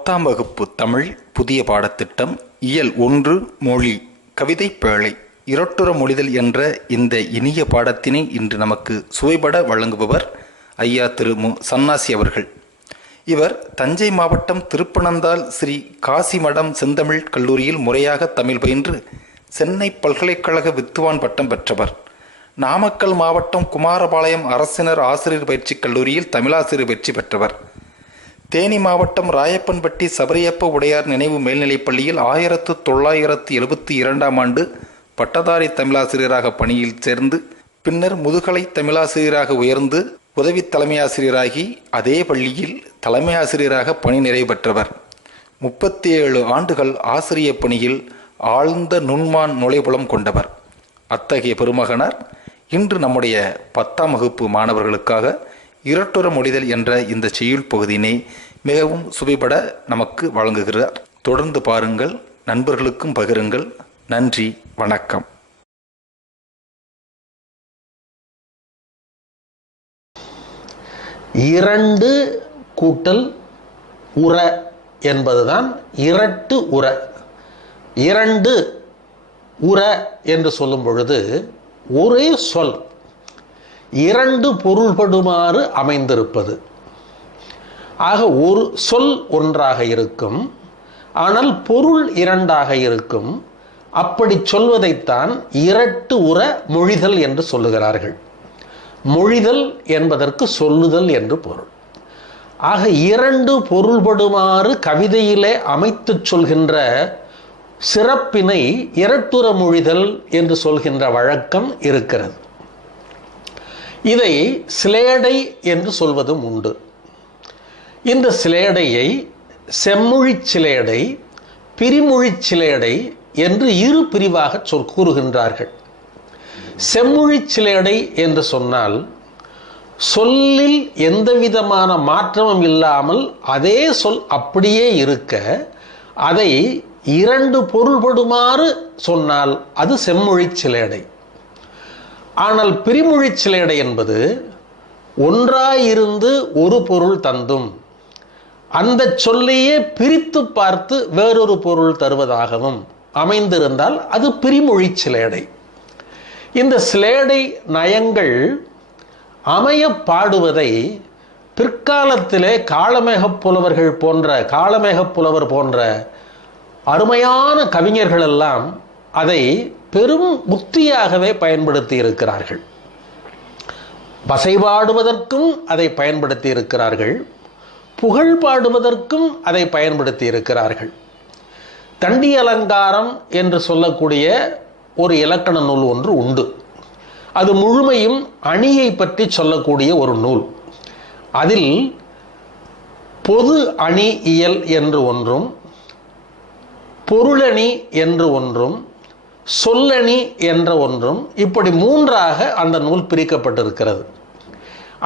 பத்தாம் வகுப்பு தமிழ் புதிய பாடத்திட்டம் இயல் ஒன்று மொழி கவிதை பேழை இரட்டுற மொழிதல் என்ற இந்த இனிய பாடத்தினை இன்று நமக்கு சுவைபட வழங்குபவர் ஐயா திரு. மு. சன்னாசி அவர்கள். இவர் தஞ்சை மாவட்டம் திருப்பனந்தாள் ஸ்ரீ காசிமடம் செந்தமிழ் கல்லூரியில் முறையாக தமிழ் பயின்று சென்னை பல்கலைக்கழக வித்துவான் பட்டம் பெற்றவர். நாமக்கல் மாவட்டம் குமாரபாளையம் அரசினர் ஆசிரியர் பயிற்சி கல்லூரியில் தமிழாசிரியர் பயிற்சி பெற்றவர். தேனி மாவட்டம் ராயப்பன்பட்டி சபரியப்ப உடையார் நினைவு மேல்நிலைப் பள்ளியில் ஆயிரத்து தொள்ளாயிரத்து எழுபத்தி இரண்டாம் ஆண்டு பட்டதாரி தமிழாசிரியராக பணியில் சேர்ந்து பின்னர் முதுகலை தமிழாசிரியராக உயர்ந்து உதவி தலைமையாசிரியராகி அதே பள்ளியில் தலைமை ஆசிரியராக பணி நிறைவு பெற்றவர். முப்பத்தி ஏழு ஆண்டுகள் ஆசிரிய பணியில் ஆழ்ந்த நுண்மான் நுழைபுலம் கொண்டவர். அத்தகைய பெருமகனார் இன்று நம்முடைய பத்தாம் வகுப்பு மாணவர்களுக்காக இரட்டுற மொழிதல் என்ற இந்த செய்யுள் பகுதியினை மிகவும் சுவைபட நமக்கு வழங்குகிறார். தொடர்ந்து பாருங்கள் நண்பர்களுக்கும் பகிருங்கள். நன்றி வணக்கம். இரண்டு கூட்டல் உர என்பதுதான் இரட்டு உர இரண்டு உர என்று சொல்லும் பொழுது ஒரே சொல் இரண்டு பொருள்படுமாறு அமைந்திருப்பது. ஆக ஒரு சொல் ஒன்றாக இருக்கும் ஆனால் பொருள் இரண்டாக இருக்கும். அப்படி சொல்வதைத்தான் இரட்டு உற மொழிதல் என்று சொல்லுகிறார்கள். மொழிதல் என்பதற்கு சொல்லுதல் என்று பொருள். ஆக இரண்டு பொருள்படுமாறு கவிதையிலே அமைத்து சொல்கின்ற சிறப்பினை இரட்டுற மொழிதல் என்று சொல்கின்ற வழக்கம் இருக்கிறது. இதை சிலேடை என்று சொல்வதும் உண்டு. இந்த சிலேடையை செம்மொழி சிலேடை பிரிமொழிச் சிலேடை என்று இரு பிரிவாக சொல் கூறுகின்றார்கள். செம்மொழிச் சிலேடை என்று சொன்னால் சொல்லில் எந்த விதமான மாற்றமும் இல்லாமல் அதே சொல் அப்படியே இருக்க அதை இரண்டு பொருள்படுமாறு சொன்னால் அது செம்மொழிச் சிலேடை. ஆனால் பிரிமொழிச் சிலேடை என்பது ஒன்றாயிருந்து ஒரு பொருள் தந்தும். அந்த சொல்லையே பிரித்து பார்த்து வேறொரு பொருள் தருவதாகவும் அமைந்திருந்தால் அது பிரிமொழிச் சிலேடை இந்த சிலேடை நயங்கள் அமைய பாடுவதை பிற்காலத்திலே காளமேகப் புலவர்கள் போன்ற காளமேகப் புலவர் போன்ற அருமையான கவிஞர்கள் எல்லாம் அதை பெரும் புத்தியாகவே பயன்படுத்தி இருக்கிறார்கள் வசை பாடுவதற்கும் அதை பயன்படுத்தி இருக்கிறார்கள் புகழ் பாடுவதற்கும் அதை பயன்படுத்தி இருக்கிறார்கள் தண்டி அலங்காரம் என்று சொல்லக்கூடிய ஒரு இலக்கண நூல் ஒன்று உண்டு. அது முழுமையும் அணியை பற்றி சொல்லக்கூடிய ஒரு நூல். அதில் பொது அணி இயல் என்று ஒன்றும் பொருளணி என்று ஒன்றும் சொல்லணி என்ற ஒன்றும் இப்படி மூன்றாக அந்த நூல் பிரிக்கப்பட்டிருக்கிறது.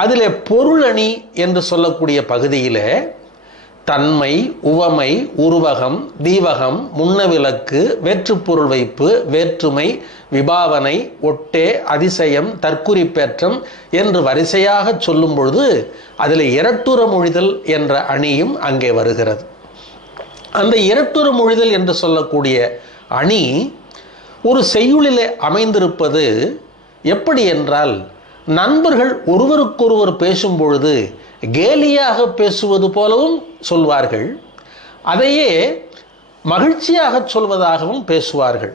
அதில் பொருளணி என்று சொல்லக்கூடிய பகுதியிலே தன்மை உவமை உருவகம் தீவகம் முன்னவிலக்கு வேற்றுப்பொருள் வைப்பு வேற்றுமை விபாவனை ஒட்டே அதிசயம் தற்குறிப்பேற்றம் என்று வரிசையாக சொல்லும் பொழுது அதில் இரட்டுற மொழிதல் என்ற அணியும் அங்கே வருகிறது. அந்த இரட்டுற மொழிதல் என்று சொல்லக்கூடிய அணி ஒரு செய்யுளிலே அமைந்திருப்பது எப்படி என்றால் நண்பர்கள் ஒருவருக்கொருவர் பேசும் பொழுது கேலியாக பேசுவது போலவும் சொல்வார்கள். அதையே மகிழ்ச்சியாக சொல்வதாகவும் பேசுவார்கள்.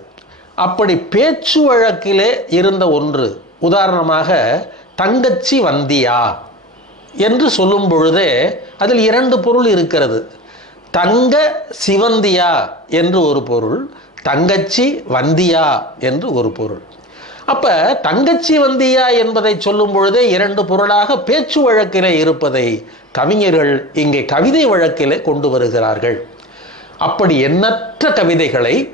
அப்படி பேச்சு வழக்கிலே இருந்த ஒன்று உதாரணமாக தங்கச்சி வந்தியா என்று சொல்லும் பொழுதே அதில் இரண்டு பொருள் இருக்கிறது. தங்க சிவந்தியா என்று ஒரு பொருள் தங்கச்சி வந்தியா என்று ஒரு பொருள். அப்ப தங்கச்சி வந்தியா என்பதை சொல்லும் பொழுதே இரண்டு பொருளாக பேச்சு வழக்கிலே இருப்பதை கவிஞர்கள் இங்கே கவிதை வழக்கிலே கொண்டு வருகிறார்கள். அப்படி எண்ணற்ற கவிதைகளை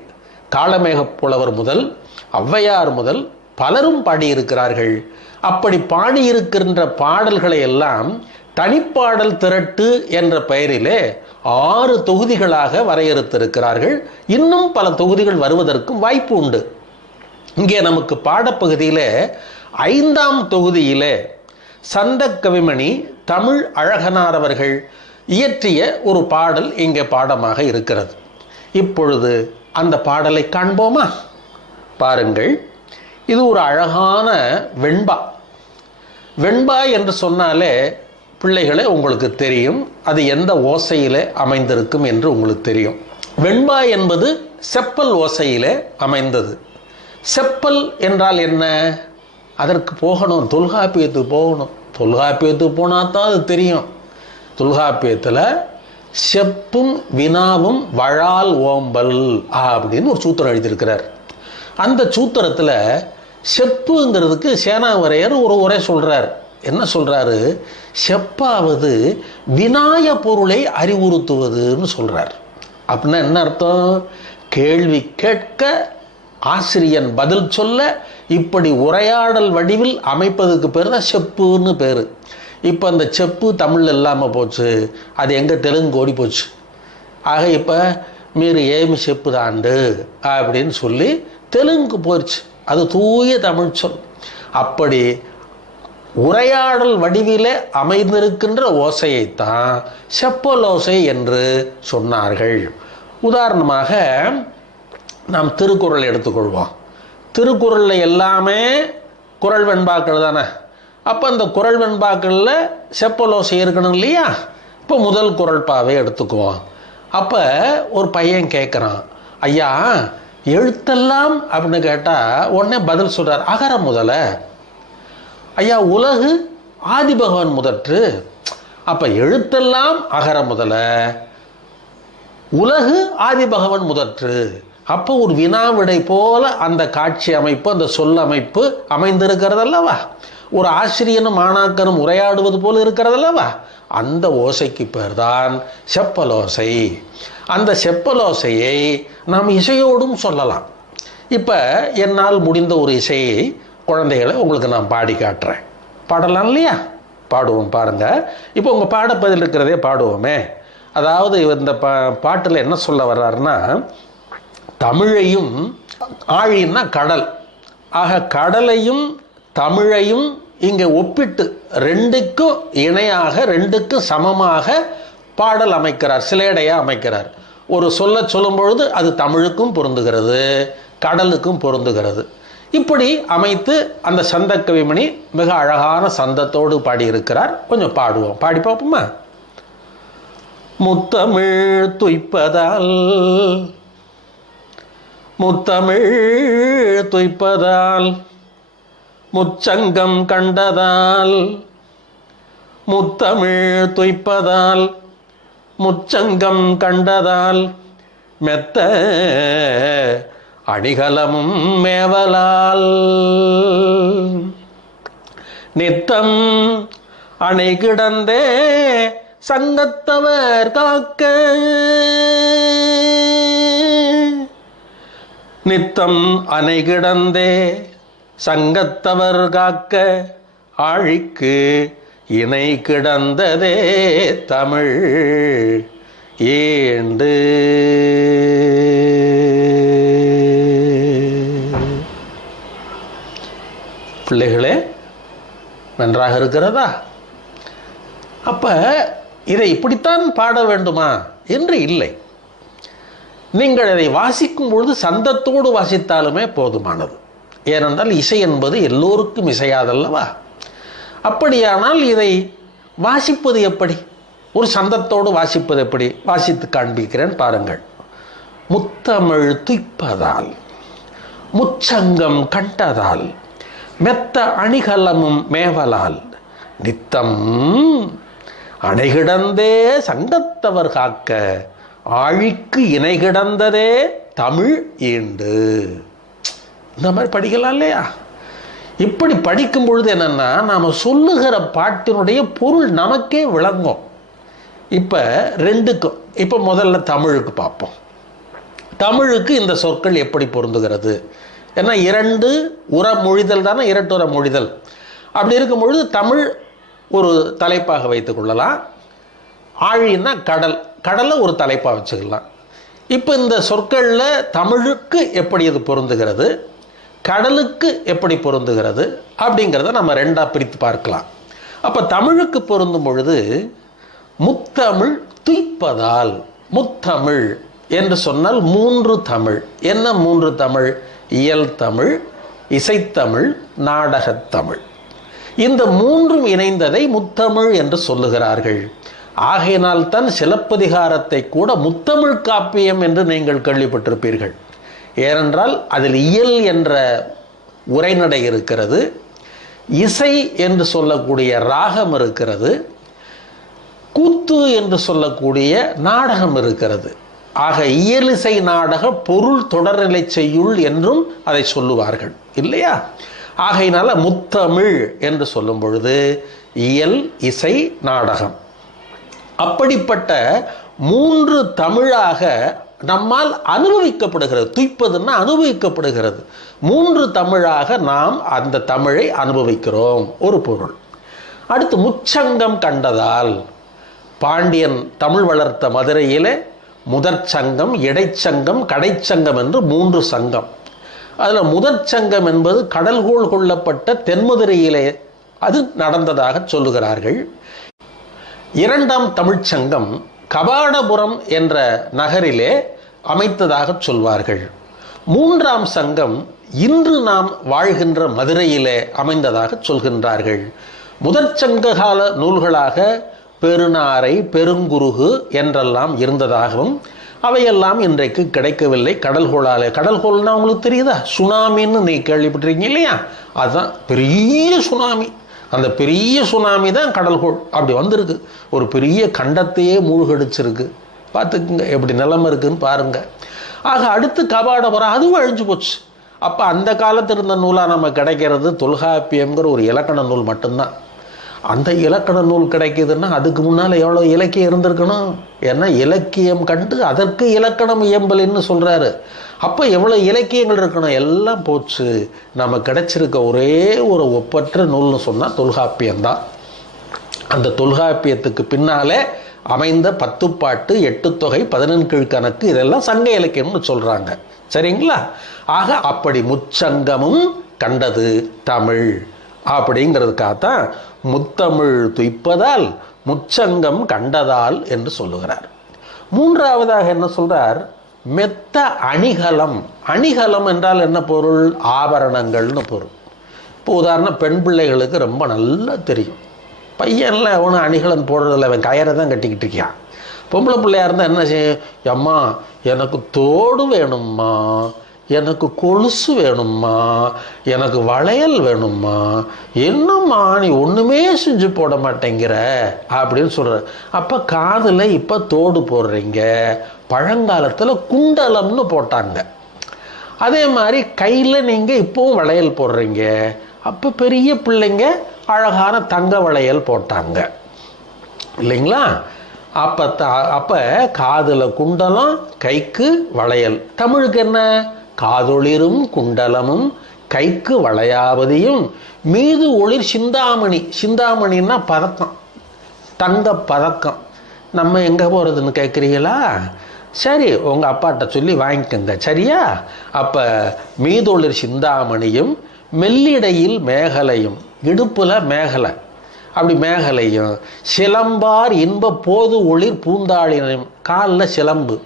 காளமேகப் புலவர் முதல் ஔவையார் முதல் பலரும் பாடியிருக்கிறார்கள். அப்படி பாடியிருக்கின்ற பாடல்களை எல்லாம் தனிப்பாடல் திரட்டு என்ற பெயரிலே ஆறு தொகுதிகளாக வரையறுத்திருக்கிறார்கள். இன்னும் பல தொகுதிகள் வருவதற்கும் வாய்ப்பு உண்டு. இங்கே நமக்கு பாடப்பகுதியில் ஐந்தாம் தொகுதியில் சந்த கவிமணி தமிழ் அழகனார் அவர்கள் இயற்றிய ஒரு பாடல் இங்கே பாடமாக இருக்கிறது. இப்பொழுது அந்த பாடலை காண்போமா? பாருங்கள். இது ஒரு அழகான வெண்பா. வெண்பா என்று சொன்னாலே பிள்ளைகளை உங்களுக்கு தெரியும். அது எந்த ஓசையிலே அமைந்திருக்கும் என்று உங்களுக்கு தெரியும். வெண்பா என்பது செப்பல் ஓசையிலே அமைந்தது. செப்பல் என்றால் என்ன? அதற்கு போகணும். தொல்காப்பியத்துக்கு போகணும். தொல்காப்பியத்துக்கு போனால் தான் அது தெரியும். தொல்காப்பியத்தில் செப்பும் வினாவும் வழால் ஓம்பல் அப்படின்னு ஒரு சூத்திரம் எழுதியிருக்கிறார். அந்த சூத்திரத்தில் செப்புங்கிறதுக்கு சேனாவரையர் ஒரு உரை சொல்கிறார் என்ன சொல்கிறாரு செப்பாவது வினாய பொருளை அறிவுறுத்துவதுன்னு சொல்கிறார் அப்படின்னா என்ன அர்த்தம்? கேள்வி கேட்க ஆசிரியன் பதில் சொல்ல இப்படி உரையாடல் வடிவில் அமைப்பதுக்கு பேர் தான் செப்புன்னு பேர். இப்போ அந்த செப்பு தமிழ் இல்லாமல் போச்சு. அது எங்கே தெலுங்கு ஓடி போச்சு. ஆக இப்போ மீறு ஏமி செப்பு தாண்டு அப்படின்னு சொல்லி தெலுங்கு போயிடுச்சு அது தூய தமிழ் சொல். அப்படி உரையாடல் வடிவிலே அமைந்திருக்கின்ற ஓசையைத்தான் செப்பலோசை என்று சொன்னார்கள். உதாரணமாக நாம் திருக்குறள் எடுத்துக்கொள்வோம். திருக்குறளில் எல்லாமே குறள் வெண்பாக்கள் தானே? அப்போ அந்த குறள் வெண்பாக்களில் செப்பலோசை இருக்கணும் இல்லையா? இப்போ முதல் குரல் பாவை எடுத்துக்குவோம். அப்போ ஒரு பையன் கேட்குறான் ஐயா எழுத்தெல்லாம் அப்படின்னு கேட்டால் உடனே பதில் சொல்கிறார் அகர முதலை. ஐயா உலகு ஆதிபகவன் முதற்று. அப்போ எழுத்தெல்லாம் அகர முதல. உலகு ஆதிபகவன் முதற்று. அப்போ ஒரு வினாவிடை போல அந்த காட்சி அமைப்பு அந்த சொல் அமைப்பு அமைந்திருக்கிறது அல்லவா ஒரு ஆசிரியனும் மாணாக்கரும் உரையாடுவது போல இருக்கிறது அல்லவா அந்த ஓசைக்கு பேர் தான் செப்பலோசை. அந்த செப்பலோசையை நாம் இசையோடும் சொல்லலாம். இப்போ என்னால் முடிந்த ஒரு இசையை குழந்தைகளை உங்களுக்கு நான் பாடி காட்டுறேன். பாடலாம் இல்லையா? பாடுவோம் பாருங்கள் இப்போ உங்கள் பாடப்பதில் இருக்கிறதே பாடுவோமே. அதாவது இந்த பா பாட்டில் என்ன சொல்ல வர்றாருன்னா தமிழையும் ஆழின்னா கடல். ஆக கடலையும் தமிழையும் இங்கே ஒப்பிட்டு ரெண்டுக்கும் இணையாக ரெண்டுக்கும் சமமாக பாடல் அமைக்கிறார் சிலேடையாக அமைக்கிறார். ஒரு சொல்ல சொல்லும் பொழுது அது தமிழுக்கும் பொருந்துகிறது கடலுக்கும் பொருந்துகிறது. இப்படி அமைத்து அந்த சந்த கவிமணி மிக அழகான சந்தத்தோடு பாடியிருக்கிறார். கொஞ்சம் பாடுவோம். பாடி பார்ப்போமா? முத்தமிழ் துய்ப்பதால் முத்தமிழ் துய்ப்பதால் முச்சங்கம் கண்டதால் முத்தமிழ் துய்ப்பதால் முச்சங்கம் கண்டதால் மெத்த அணிகலமும் மேவலால். நித்தம் அணை கிடந்தே சங்கத்தவர் காக்க. நித்தம் அணை கிடந்தே சங்கத்தவர் காக்க. ஆழிக்கு இணை கிடந்ததே தமிழ் ஏண்டு. நன்றாக இருக்கிறதா? அப்போ இதை இப்படித்தான் பாட வேண்டுமா? என்று இல்லை. நீங்கள் இதை வாசிக்கும் பொழுது சந்தத்தோடு வாசித்தாலுமே போதுமானது. ஏனென்றால் இசை என்பது எல்லோருக்கும் இசையாதல்லவா? அப்படியானால் இதை வாசிப்பது எப்படி? ஒரு சந்தத்தோடு வாசிப்பது எப்படி? வாசித்து காண்பிக்கிறேன் பாருங்கள். முத்தமிழ் துய்ப்பதால் முச்சங்கம் கண்டதால் மெத்த அணிகலமும் மேவலால். நித்தம் அணைகிடந்தே சங்கத்தவர் காக்க ஆழிக்கு இணை கிடந்ததே தமிழ் ஈண்டு. இந்த மாதிரி படிக்கலாம் இல்லையா? இப்படி படிக்கும் பொழுது என்னன்னா நாம் சொல்லுகிற பாட்டினுடைய பொருள் நமக்கே விளங்கும். இப்போ ரெண்டுக்கும் இப்போ முதல்ல தமிழுக்கு பார்ப்போம். தமிழுக்கு இந்த சொற்கள் எப்படி பொருந்துகிறது? ஏன்னா இரண்டு உர மொழிதல் தானே இரட்டுற மொழிதல் அப்படி இருக்கும் பொழுது தமிழ் ஒரு தலைப்பாக வைத்துக் கொள்ளலாம். ஆழின்னா கடல். கடலை ஒரு தலைப்பாக வச்சுக்கலாம். இப்போ இந்த சொற்களில் தமிழுக்கு எப்படி இது பொருந்துகிறது? கடலுக்கு எப்படி பொருந்துகிறது? அப்படிங்கிறத நம்ம ரெண்டாக பிரித்து பார்க்கலாம். அப்போ தமிழுக்கு பொருந்தும் பொழுது முத்தமிழ் துய்ப்பதால் முத்தமிழ் என்று சொன்னால் மூன்று தமிழ். என்ன மூன்று தமிழ்? இயல் தமிழ் இசைத்தமிழ் நாடகத்தமிழ். இந்த மூன்றும் இணைந்ததை முத்தமிழ் என்று சொல்லுகிறார்கள். ஆகையினால் தான் சிலப்பதிகாரத்தை கூட முத்தமிழ் காப்பியம் என்று நீங்கள் கேள்விப்பட்டிருப்பீர்கள். ஏனென்றால் அதில் இயல் என்ற உரைநடை இருக்கிறது இசை என்று சொல்லக்கூடிய ராகம் இருக்கிறது கூத்து என்று சொல்லக்கூடிய நாடகம் இருக்கிறது. ஆக இயலிசை நாடக பொருள் தொடர்நிலை செய்யுள் என்றும் அதை சொல்லுவார்கள். இல்லையா? ஆகையினால முத்தமிழ் என்று சொல்லும் பொழுது இயல் இசை நாடகம். அப்படிப்பட்ட மூன்று தமிழாக நம்மால் அனுபவிக்கப்படுகிறது. துய்ப்பதுன்னா அனுபவிக்கப்படுகிறது. மூன்று தமிழாக நாம் அந்த தமிழை அனுபவிக்கிறோம். ஒரு பொருள். அடுத்து முச்சங்கம் கண்டதால் பாண்டியன் தமிழ் வளர்த்த மதுரையிலே முதற் சங்கம் இடைச்சங்கம் கடைச்சங்கம் என்று மூன்று சங்கம். அதில் முதற் சங்கம் என்பது கடல்கோள் கொள்ளப்பட்ட தென்மதுரையிலே அது நடந்ததாக சொல்லுகிறார்கள். இரண்டாம் தமிழ்ச்சங்கம் கபாடபுரம் என்ற நகரிலே அமைத்ததாக சொல்வார்கள். மூன்றாம் சங்கம் இன்று நாம் வாழ்கின்ற மதுரையிலே அமைந்ததாக சொல்கின்றார்கள். முதற் சங்க கால நூல்களாக பெருநாரை பெருங்குருகு என்றெல்லாம் இருந்ததாகவும் அவையெல்லாம் இன்றைக்கு கிடைக்கவில்லை. கடல்கோளாலே கடல்கோள்னா உங்களுக்கு தெரியுதா? சுனாமின்னு நீ கேள்விப்பட்டிருக்கீங்க இல்லையா? அதுதான் பெரிய சுனாமி. அந்த பெரிய சுனாமி தான் கடல்கோள் அப்படி வந்திருக்கு. ஒரு பெரிய கண்டத்தையே மூழ்கடிச்சிருக்கு. பார்த்துக்குங்க எப்படி நிலைமை இருக்குன்னு பாருங்க. ஆக அடுத்து கபாடபுரம் அதுவும் அழிஞ்சு போச்சு. அப்போ அந்த காலத்தில் இருந்த நூலாக நம்ம கிடைக்கிறது தொல்காப்பியம்ங்கிற ஒரு இலக்கண நூல் மட்டும்தான். அந்த இலக்கண நூல் கிடைக்குதுன்னா அதுக்கு முன்னால் எவ்வளோ இலக்கியம் இருந்திருக்கணும்? ஏன்னா இலக்கியம் கண்டு அதற்கு இலக்கணம் இயம்பலின்னு சொல்கிறாரு அப்போ எவ்வளோ இலக்கியங்கள் இருக்கணும்? எல்லாம் போச்சு. நம்ம கிடைச்சிருக்க ஒரே ஒரு ஒப்பற்ற நூல்னு சொன்னால் தொல்காப்பியம்தான். அந்த தொல்காப்பியத்துக்கு பின்னாலே அமைந்த பத்துப்பாட்டு எட்டு தொகை பதினெண்கீழ் கணக்கு இதெல்லாம் சங்க இலக்கியம்னு சொல்கிறாங்க சரிங்களா? ஆக அப்படி முச்சங்கமும் கண்டது தமிழ். அப்படிங்கிறதுக்காகத்தான் முத்தமிழ் துய்ப்பதால் முச்சங்கம் கண்டதால் என்று சொல்லுகிறார். மூன்றாவதாக என்ன சொல்றார்? மெத்த அணிகலம். அணிகலம் என்றால் என்ன பொருள்? ஆபரணங்கள்னு பொருள். இப்போ உதாரணம் பெண் பிள்ளைகளுக்கு ரொம்ப நல்லா தெரியும். பையனில் அவனும் அணிகலன் போடுறதில்ல அவன் கயரை தான் கட்டிக்கிட்டு இருக்கான் பொம்பளை பிள்ளையா இருந்தால் என்ன செய்யும்? அம்மா எனக்கு தோடு வேணும்மா. எனக்கு கொலுசு வேணும்மா எனக்கு வளையல் வேணும்மா என்னம்மா நீ ஒன்றுமே செஞ்சு போட மாட்டேங்கிற அப்படின்னு சொல்கிற அப்போ காதில் இப்போ தோடு போடுறீங்க. பழங்காலத்தில் குண்டலம்னு போட்டாங்க. அதே மாதிரி கையில் நீங்கள் இப்போவும் வளையல் போடுறீங்க. அப்போ பெரிய பிள்ளைங்க அழகான தங்க வளையல் போட்டாங்க. இல்லைங்களா? அப்போ த அப்போ காதில் குண்டலம் கைக்கு வளையல். தமிழுக்கு என்ன? காதொளிரும் குண்டலமும் கைக்கு வளையாவதியும். மீது ஒளிர் சிந்தாமணி. சிந்தாமணின்னா பதக்கம். தங்க பதக்கம். நம்ம எங்கே போகிறதுன்னு கேட்குறீங்களா சரி உங்கள் அப்பாட்ட சொல்லி வாங்கிக்கோங்க. சரியா? அப்போ மீதொளிர் சிந்தாமணியும் மெல்லிடையில் மேகலையும். இடுப்பில் மேகலை. அப்படி மேகலையும். சிலம்பார் இன்ப போது ஒளிர் பூந்தாளினையும். காலில் சிலம்பு.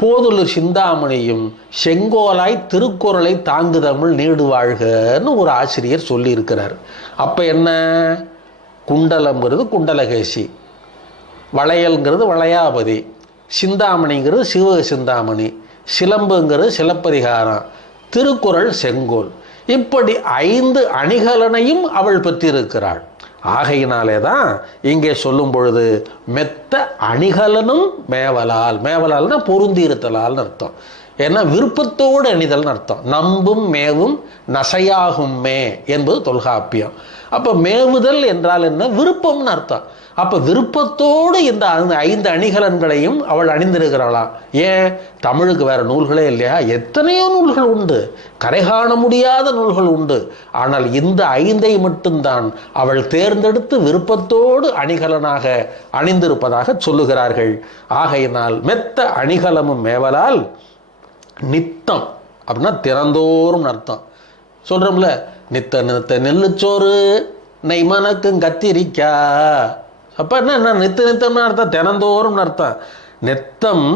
போதுள்ள சிந்தாமணியும் செங்கோலாய் திருக்குறளை தாங்கு தமிழ் நீடு வாழ்கன்னு ஒரு ஆசிரியர் சொல்லியிருக்கிறார். அப்போ என்ன? குண்டலம்ங்கிறது குண்டலகேசி. வளையல்ங்கிறது வளையாபதி. சிந்தாமணிங்கிறது சிவ சிந்தாமணி. சிலம்புங்கிறது சிலப்பதிகாரம். திருக்குறள் செங்கோல். இப்படி ஐந்து அணிகலனையும் அவள் பெற்றிருக்கிறாள். ஆகையினாலே தான் இங்கே சொல்லும் பொழுது மெத்த அணிகலனும் மேவலால். மேவலால்னா பொருந்தி இருத்தலால்னு அர்த்தம். ஏன்னா விருப்பத்தோடு அணிதல்னு அர்த்தம். நம்பும் மேவும் நசையாகும் மே என்பது தொல்காப்பியம். அப்போ மேவுதல் என்றால் என்ன? விருப்பம்னு அர்த்தம். அப்போ விருப்பத்தோடு இந்த ஐந்து- ஐந்து அணிகலன்களையும் அவள் அணிந்திருக்கிறாளாம் ஏன்? தமிழுக்கு வேற நூல்களே இல்லையா? எத்தனையோ நூல்கள் உண்டு. கரை காண முடியாத நூல்கள் உண்டு. ஆனால் இந்த ஐந்தை மட்டும்தான் அவள் தேர்ந்தெடுத்து விருப்பத்தோடு அணிகலனாக அணிந்திருப்பதாக சொல்லுகிறார்கள். ஆகையினால் மெத்த அணிகலமும் மேவலால் நித்தம் அப்படின்னா திறந்தோறும் அர்த்தம். சொல்கிறோம்ல நித்த நித்த நெல்லுச்சோறு நெய் மணக்கும் கத்திரிக்கா. அப்போ என்ன என்ன நித்த நித்தம்னு அர்த்தம் தினந்தோறும்னு அர்த்தம். நெத்தம்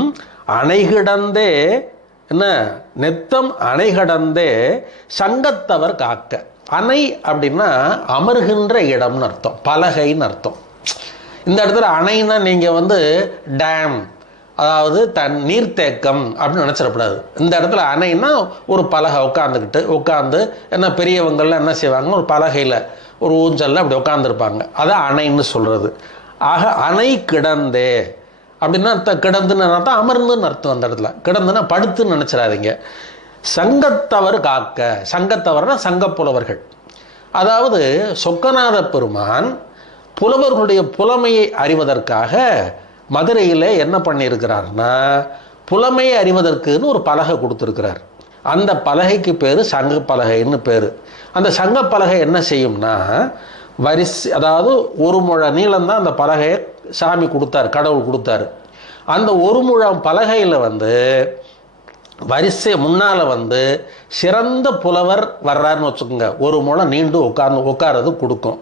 அணை கிடந்தே என்ன நெத்தம் அணை கடந்தே சங்கத்தவர் காக்க. அணை அப்படின்னா அமர்கின்ற இடம்னு அர்த்தம் பலகைன்னு அர்த்தம். இந்த இடத்துல அணைன்னா நீங்கள் வந்து டேம். அதாவது தன் நீர்த்தேக்கம் அப்படின்னு நினச்சிடக்கூடாது. இந்த இடத்துல அணைன்னா ஒரு பலகை உட்காந்துக்கிட்டு உட்காந்து என்ன பெரியவங்கள்லாம் என்ன செய்வாங்க ஒரு பலகையில் ஒரு ஊஞ்சலில் அப்படி உட்காந்துருப்பாங்க அதான் அணைன்னு சொல்கிறது ஆக அணை கிடந்தே அப்படின்னா கிடந்துன்னு தான் அமர்ந்துன்னு அர்த்தம் அந்த இடத்துல. கிடந்துன்னா படுத்துன்னு நினச்சிடாதீங்க. சங்கத்தவர் காக்க சங்கத்தவர்னா சங்கப்புலவர்கள். அதாவது சொக்கநாத பெருமான் புலவர்களுடைய புலமையை அறிவதற்காக மதுரையில் என்ன பண்ணியிருக்கிறார்னா புலமையை அறிவதற்குன்னு ஒரு பலகை கொடுத்துருக்கிறார். அந்த பலகைக்கு பேர் சங்க பலகைன்னு பேர். அந்த சங்க பலகை என்ன செய்யும்னா வரிசை அதாவது ஒரு முழ நீளம் தான் அந்த பலகையை சாமி கொடுத்தாரு கடவுள் கொடுத்தாரு. அந்த ஒரு முழம் பலகையில் வந்து வரிசை முன்னால் வந்து சிறந்த புலவர் வர்றாருன்னு வச்சுக்கோங்க. ஒரு முழம் நீண்டு உட்கார்ந்து உட்காரது கொடுக்கும்.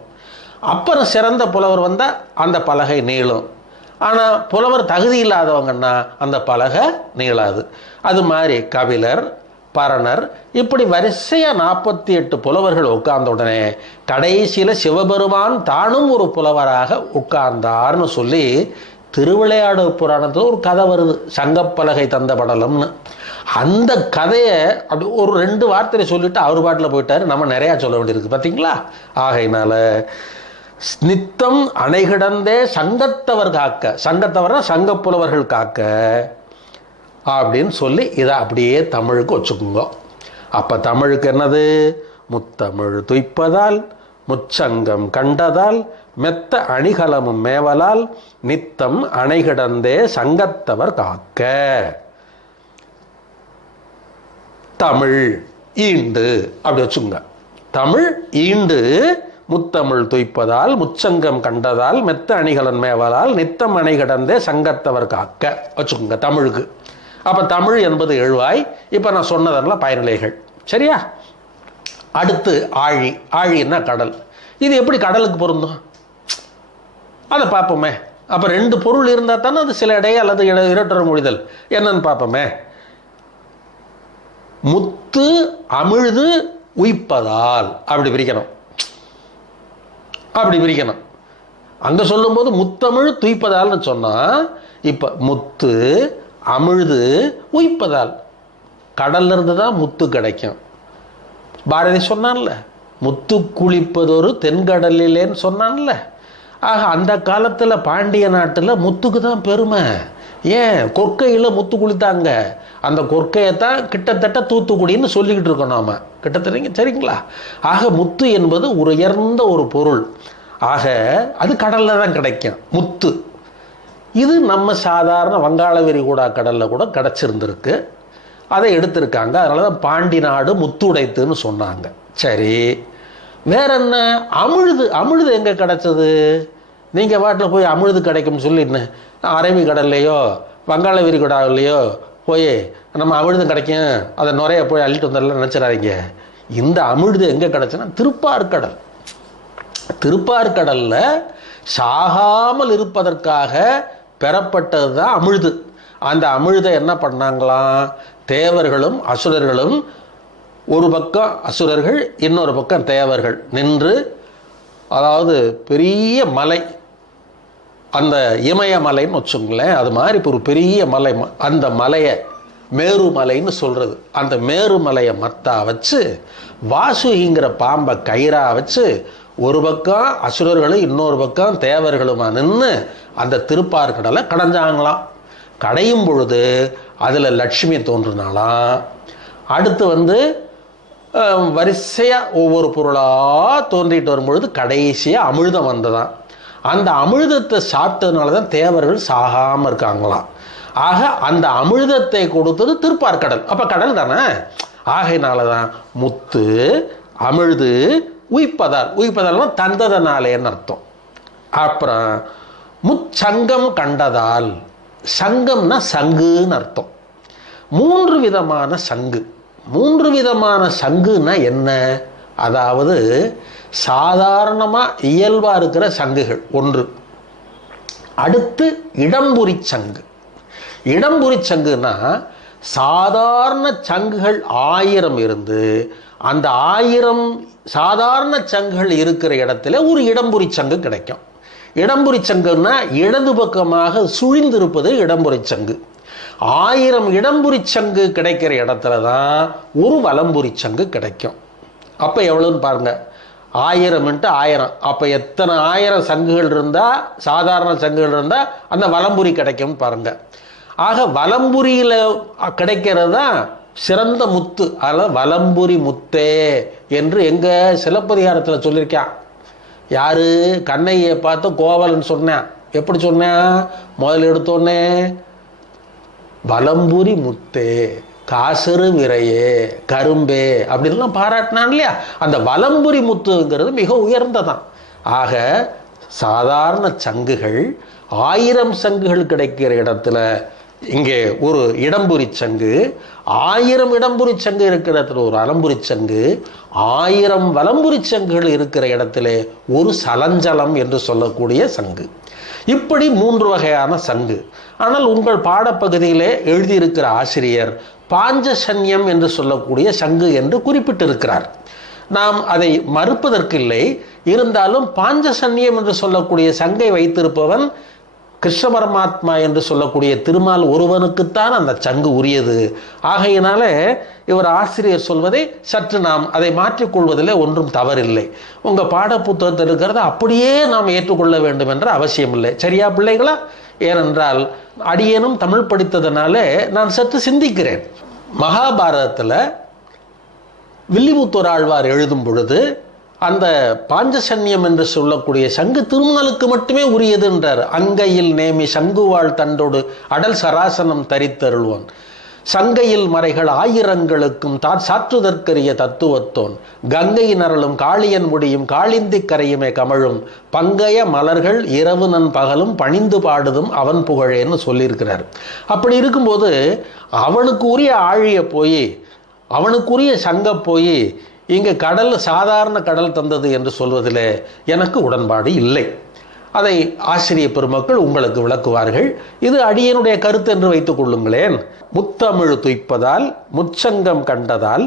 அப்புறம் சிறந்த புலவர் வந்தால் அந்த பலகை நீளும். ஆனால் புலவர் தகுதி இல்லாதவங்கன்னா அந்த பலகை நீளாது. அது மாதிரி கபிலர் பரணர் இப்படி வரிசையாக நாற்பத்தி எட்டு புலவர்கள் உட்கார்ந்த உடனே கடைசியில் சிவபெருமான் தானும் ஒரு புலவராக உட்கார்ந்தார்னு சொல்லி திருவிளையாடு புராணத்தில் ஒரு கதை வருது. சங்கப்பலகை தந்த படலம்னு. அந்த கதையை அப்படி ஒரு ரெண்டு வார்த்தையை சொல்லிட்டு அவர் பாட்டில் போயிட்டாரு. நம்ம நிறையா சொல்ல வேண்டியிருக்கு. பார்த்தீங்களா ஆகையினால நித்தம் அணைகிடந்தே சங்கத்தவர் காக்க. சங்கத்தவர்னா சங்கப்புலவர்கள் காக்க. அப்படின்னு சொல்லி இதை அப்படியே தமிழுக்கு வச்சுக்கோங்க. அப்போ தமிழுக்கு என்னது? முத்தமிழ் துய்ப்பதால் முச்சங்கம் கண்டதால் மெத்த அணிகலமும் மேவலால் நித்தம் அணைகிடந்தே சங்கத்தவர் காக்க. தமிழ் ஈண்டு. அப்படி வச்சுங்க தமிழ் ஈண்டு முத்தமிழ் துய்ப்பதால் முச்சங்கம் கண்டதால் மெத்த அணிகலன் மேவலால் நித்தம் அணை கடந்தே சங்கத்தவர் காக்க. வச்சுக்கோங்க தமிழுக்கு. அப்போ தமிழ் என்பது எழுவாய். இப்போ நான் சொன்னதெல்லாம் பயனிலைகள். சரியா? அடுத்து ஆழி. ஆழின்னா கடல். இது எப்படி கடலுக்கு பொருந்தும்? அதை பார்ப்போமே. அப்போ ரெண்டு பொருள் இருந்தால் தானே அது சில இடையே அல்லது இட- இரட்டர மொழிதல் என்னன்னு பார்ப்போமே. முத்து அமிழ்து உய்ப்பதால். அப்படி பிரிக்கணும். அப்படி பிரிக்கணும். அங்கே சொல்லும்போது முத்தமிழ் துய்ப்பதால்னு சொன்னால் இப்போ முத்து அமிழ்து உய்ப்பதால். கடல்ல இருந்து தான் முத்து கிடைக்கும். பாரதி சொன்னான்ல முத்து குளிப்பதொரு தென்கடலிலேன்னு சொன்னான்ல. ஆக அந்த காலத்தில் பாண்டிய நாட்டில் முத்துக்கு தான் பெருமை. ஏன்? கொற்கையில் முத்து குளித்தாங்க. அந்த கொற்கையை தான் கிட்டத்தட்ட தூத்துக்குடின்னு சொல்லிக்கிட்டு இருக்கோம் நாம. கிட்டத்தட்ட சரிங்களா ஆக முத்து என்பது ஒரு உயர்ந்த ஒரு பொருள். ஆக அது கடலில் தான் கிடைக்கும் முத்து. இது நம்ம சாதாரண வங்காள விரிகுடா கடலில் கூட கிடச்சிருந்துருக்கு. அதை எடுத்திருக்காங்க. அதனால தான் பாண்டி நாடு முத்துடைத்துன்னு சொன்னாங்க. சரி. வேற என்ன? அமிழ்து அமிழ்து எங்கே கிடைச்சது? நீங்கள் வாட்டில் போய் அமிழ்து கிடைக்கும்னு சொல்லி என்ன? அரபி கடல்லையோ வங்காள விரிகுடாவிலையோ போய் நம்ம அமிழ்து கிடைக்கும் அதை நுரைய போய் அள்ளிட்டு வந்துடலாம் நினச்சிடாதீங்க. இந்த அமிழ்து எங்கே கிடைச்சுன்னா திருப்பார்கடல் திருப்பார்கடல்ல சாகாமல் இருப்பதற்காக பெறப்பட்டது தான் அமிழ்து. அந்த அமிழ்தை என்ன பண்ணாங்களாம்? தேவர்களும் அசுரர்களும் ஒரு பக்கம் அசுரர்கள் இன்னொரு பக்கம் தேவர்கள் நின்று அதாவது பெரிய மலை. அந்த இமயமலைன்னு வச்சுங்களேன் அது மாதிரி இப்போ ஒரு பெரிய மலை ம- அந்த மலையை மேருமலைன்னு சொல்கிறது அந்த மேருமலையை மத்தா வச்சு வாசுகிங்கிற பாம்பை கயிறா வச்சு ஒரு பக்கம் அசுரர்களும் இன்னொரு பக்கம் தேவர்களுமா நின்று அந்த திருப்பார்கடலை கடைஞ்சாங்களாம். கடையும் பொழுது அதில் லட்சுமி தோன்றினாலாம் அடுத்து வந்து வரிசையாக ஒவ்வொரு பொருளாக தோன்றிட்டு வரும்பொழுது கடைசியாக அமிழ்தம் வந்ததான் அந்த அமிழ்தத்தை சாப்பிட்டதுனால தான் தேவர்கள் சாகாமல் இருக்காங்களாம். ஆக அந்த அமிழ்தத்தை கொடுத்தது திருப்பார்கடல் அப்போ கடல் தானே? ஆகையினால தான் முத்து அமிழ்து உய்ப்பதால். உய்ப்பதால்னா தந்ததனாலேன்னு அர்த்தம். அப்புறம் முச்சங்கம் கண்டதால் சங்கம்னா சங்குன்னு அர்த்தம். மூன்று விதமான சங்கு. மூன்று விதமான சங்குன்னா என்ன? அதாவது சாதாரணமாக இயல்பாக இருக்கிற சங்குகள் ஒன்று. அடுத்து இடம்புரி சங்கு. இடம்புரி சங்குன்னா சாதாரண சங்குகள் ஆயிரம் இருந்து அந்த ஆயிரம் சாதாரண சங்குகள் இருக்கிற இடத்துல ஒரு இடம்புரி சங்கு கிடைக்கும். இடம்புரி சங்குன்னா இடது பக்கமாக சுழிந்திருப்பது இடம்புரி சங்கு. ஆயிரம் இடம்புரி சங்கு கிடைக்கிற இடத்துல தான் ஒரு வலம்புரி சங்கு கிடைக்கும். அப்போ எவ்வளோன்னு பாருங்க. ஆயிரம்ன்ட்டு ஆயிரம். அப்போ எத்தனை ஆயிரம் சங்குகள் இருந்தால் சாதாரண சங்குகள் இருந்தால் அந்த வலம்புரி கிடைக்கும்னு பாருங்க. ஆக வலம்புரியில் கிடைக்கிறது தான் சிறந்த முத்து. அதில் வலம்புரி முத்தே என்று எங்கள் சிலப்பதிகாரத்தில் சொல்லியிருக்கான். யார்? கண்ணையை பார்த்து கோவலன் சொன்னேன். எப்படி சொன்னேன்? முதல்ல எடுத்தோன்னே வலம்புரி முத்தே காசரு விரையே கரும்பே அப்படின்லாம் பாராட்டினான் இல்லையா? அந்த வலம்புரி முத்துங்கிறது மிக உயர்ந்ததான். ஆக சாதாரண சங்குகள் ஆயிரம் சங்குகள் கிடைக்கிற இடத்துல இங்கே ஒரு இடம்புரி சங்கு ஆயிரம் இடம்புரி சங்கு இருக்கிற இடத்துல ஒரு அலம்புரி சங்கு ஆயிரம் வலம்புரி சங்குகள் இருக்கிற இடத்துல ஒரு சலஞ்சலம் என்று சொல்லக்கூடிய சங்கு. இப்படி மூன்று வகையான சங்கு. ஆனால் உங்கள் பாடப்பகுதியிலே எழுதியிருக்கிற ஆசிரியர் பாஞ்சசன்யம் என்று சொல்லக்கூடிய சங்கு என்று குறிப்பிட்டிருக்கிறார். நாம் அதை மறுப்பதற்கில்லை. இருந்தாலும் பாஞ்சசன்யம் என்று சொல்லக்கூடிய சங்கை வைத்திருப்பவன் கிருஷ்ண பரமாத்மா என்று சொல்லக்கூடிய திருமால் ஒருவனுக்குத்தான் அந்த சங்கு உரியது. ஆகையினால இவர் ஆசிரியர் சொல்வதை சற்று நாம் அதை மாற்றிக்கொள்வதில் ஒன்றும் தவறில்லை. உங்கள் பாட புத்தகத்தில் இருக்கிறத அப்படியே நாம் ஏற்றுக்கொள்ள வேண்டும் என்ற அவசியம் இல்லை. சரியா பிள்ளைகளா? ஏனென்றால் அடியேனும் தமிழ் படித்ததனால நான் சற்று சிந்திக்கிறேன். மகாபாரதத்தில் வில்லிபுத்தூர் ஆழ்வார் எழுதும் பொழுது அந்த பாஞ்சசன்யம் என்று சொல்லக்கூடிய சங்கு திருமாலுக்கு மட்டுமே உரியது என்றார் அங்கையில் நேமி சங்குவாள் தண்டோடு அடல் சராசனம் தரித்தருள்வான். சங்கையில் மறைகள் ஆயிரங்களுக்கும் தா சாற்றுதற்கரிய தத்துவத்தோன். கங்கையின் அருளும் காளியன் முடியும் காளிந்தி கரையுமே கமழும். பங்கைய மலர்கள் இரவு நன் பகலும் பணிந்து பாடுதும் அவன் புகழேன்னு சொல்லியிருக்கிறார். அப்படி இருக்கும்போது அவனுக்கு உரிய ஆழியை போய் அவனுக்குரிய சங்க போய் இங்கே கடல் சாதாரண கடல் தந்தது என்று சொல்வதில் எனக்கு உடன்பாடு இல்லை. அதை ஆசிரிய பெருமக்கள் உங்களுக்கு விளக்குவார்கள். இது அடியனுடைய கருத்து என்று வைத்துக் கொள்ளுங்களேன். முத்தமிழ் துய்ப்பதால் முச்சங்கம் கண்டதால்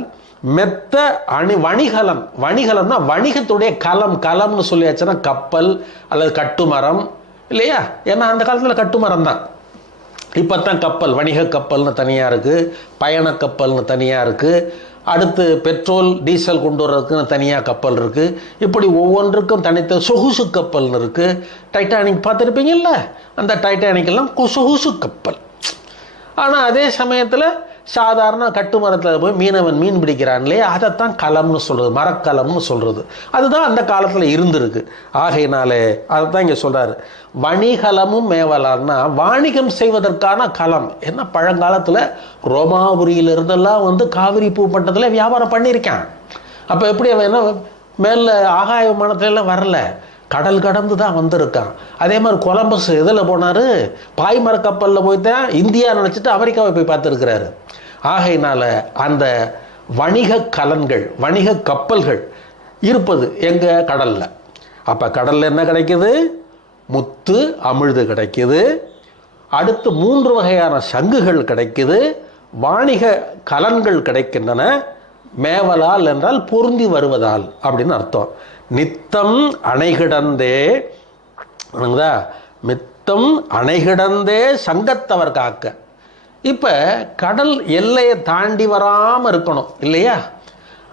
மெத்த அணி வணிகலம் வணிகலம்னா வணிகத்துடைய கலம் கலம்னு சொல்லியாச்சுன்னா கப்பல் அல்லது கட்டுமரம் இல்லையா? ஏன்னா அந்த காலத்தில் கட்டுமரம் தான். இப்போ தான் கப்பல் வணிக கப்பல்னு தனியாக இருக்குது பயண கப்பல்னு தனியாக இருக்குது அடுத்து பெட்ரோல் டீசல் கொண்டு வர்றதுக்குன்னு தனியாக கப்பல் இருக்குது இப்படி ஒவ்வொன்றுக்கும் தனித்த சொகுசு கப்பல்னு இருக்குது டைட்டானிக் பார்த்துருப்பீங்கல்ல? அந்த டைட்டானிக்கெல்லாம் சொகுசு கப்பல். ஆனால் அதே சமயத்தில் சாதாரண கட்டுமரத்தில் போய் மீனவன் மீன் பிடிக்கிறான் இல்லையா? அதைத்தான் களம்னு சொல்கிறது மரக்கலம்னு சொல்கிறது அதுதான் அந்த காலத்தில் இருந்திருக்கு. ஆகையினாலே அதை தான் இங்கே சொல்கிறாரு வணிகலமும் மேவலான்னா வாணிகம் செய்வதற்கான களம். என்ன பழங்காலத்தில் ரோமாபுரியிலிருந்தெல்லாம் வந்து காவிரி பூ பட்டத்தில் வியாபாரம் பண்ணியிருக்கான். அப்போ எப்படி அவன் என்ன மேலே ஆகாய விமானத்துலலாம் வரல. கடல் கடந்து தான் வந்திருக்கான். அதே மாதிரி கொலம்பஸ் இதில் போனார்? பாய்மர கப்பலில் போய் தான் இந்தியா நினச்சிட்டு அமெரிக்காவை போய் பார்த்துருக்கிறாரு. ஆகையினால அந்த வணிக கலன்கள் வணிக கப்பல்கள் இருப்பது எங்கள் கடலில். அப்போ கடலில் என்ன கிடைக்குது? முத்து அமிழ்து கிடைக்குது. அடுத்து மூன்று வகையான சங்குகள் கிடைக்குது. வாணிக கலன்கள் கிடைக்கின்றன. மேவலால் என்றால் பொருந்தி வருவதால் அப்படின்னு அர்த்தம். நித்தம் அணைகிடந்தே மித்தம் அணைகிடந்தே சங்கத்தவர் காக்க. இப்போ கடல் எல்லையை தாண்டி வராமல் இருக்கணும் இல்லையா?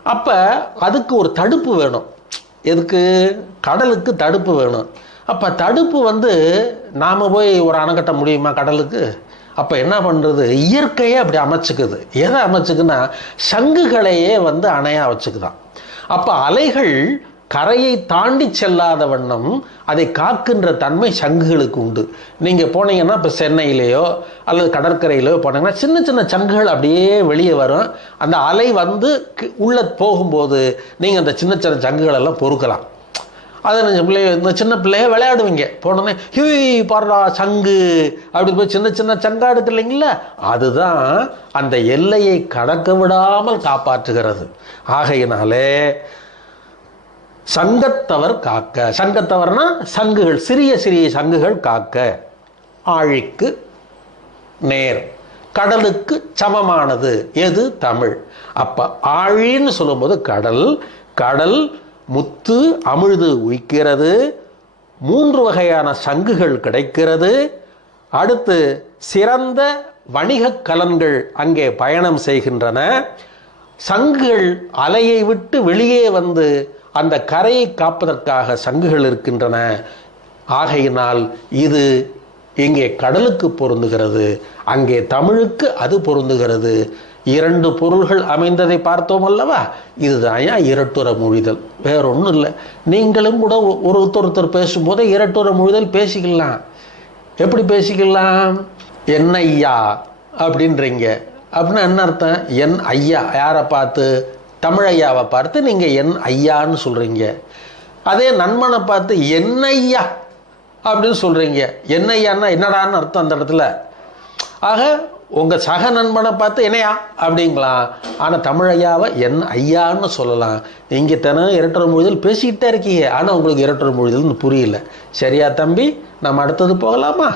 அப்போ அதுக்கு ஒரு தடுப்பு வேணும். எதுக்கு? கடலுக்கு தடுப்பு வேணும். அப்போ தடுப்பு வந்து நாம் போய் ஒரு அணை கட்ட முடியுமா கடலுக்கு? அப்போ என்ன பண்ணுறது இயற்கையே அப்படி அமைச்சுக்குது. எதை அமைச்சுக்குன்னா சங்குகளையே வந்து அணையாக வச்சுக்குதான். அப்போ அலைகள் கரையை தாண்டி செல்லாத வண்ணம் அதை காக்கின்ற தன்மை சங்குகளுக்கு உண்டு. நீங்கள் போனீங்கன்னா இப்போ சென்னையிலேயோ அல்லது கடற்கரையிலேயோ போனீங்கன்னா சின்ன சின்ன சங்குகள் அப்படியே வெளியே வரும். அந்த அலை வந்து உள்ளே உள்ள போகும்போது நீங்கள் அந்த சின்ன சின்ன சங்குகளெல்லாம் பொறுக்கலாம். அதை இந்த பிள்ளைய இந்த சின்ன பிள்ளைய விளையாடுவீங்க. போனோடனே ஹியூய் பாடுறா சங்கு. அப்படி போய் சின்ன சின்ன சங்கா இருக்கு இல்லைங்களா? அதுதான் அந்த எல்லையை கடக்க விடாமல் காப்பாற்றுகிறது. ஆகையினாலே சங்கத்தவர் காக்க சங்கத்தவர்னா சங்குகள் சிறிய சிறிய சங்குகள் காக்க ஆழிக்கு நேர் கடலுக்கு சமமானது. எது? தமிழ். அப்ப ஆழின்னு சொல்லும்போது கடல் கடல் முத்து அமிழ்து உய்க்கிறது மூன்று வகையான சங்குகள் கிடைக்கிறது. அடுத்து சிறந்த வணிக கலன்கள் அங்கே பயணம் செய்கின்றன. சங்குகள் அலையை விட்டு வெளியே வந்து அந்த கரையை காப்பதற்காக சங்குகள் இருக்கின்றன. ஆகையினால் இது இங்கே கடலுக்கு பொருந்துகிறது. அங்கே தமிழுக்கு அது பொருந்துகிறது. இரண்டு பொருள்கள் அமைந்ததை பார்த்தோம் அல்லவா? இதுதான் ஏன் இரட்டுற மொழிதல். வேற ஒன்றும் இல்லை. நீங்களும் கூட ஒருத்தர் ஒருத்தர் பேசும்போது இரட்டுற மொழிதல் பேசிக்கலாம். எப்படி பேசிக்கலாம்? என் ஐயா அப்படின்றீங்க. அப்படின்னா என்ன அர்த்தம்? என் ஐயா யாரை பார்த்து? தமிழையாவை பார்த்து நீங்கள் என் ஐயான்னு சொல்கிறீங்க அதே நண்பனை பார்த்து என் ஐயா அப்படின்னு சொல்கிறீங்க என்ன ஐயான்னா என்னடான்னு அர்த்தம் அந்த இடத்துல? ஆக உங்கள் சக நண்பனை பார்த்து என்னையா? அப்படிங்களாம் ஆனால் தமிழையாவை என்ன என் ஐயான்னு சொல்லலாம். நீங்கள் தினம் இரட்டரை மொழிதல் பேசிக்கிட்டே இருக்கீங்க. ஆனால் உங்களுக்கு இரட்டரை மொழிதல்னு புரியல. சரியா தம்பி? நம்ம அடுத்தது போகலாமா?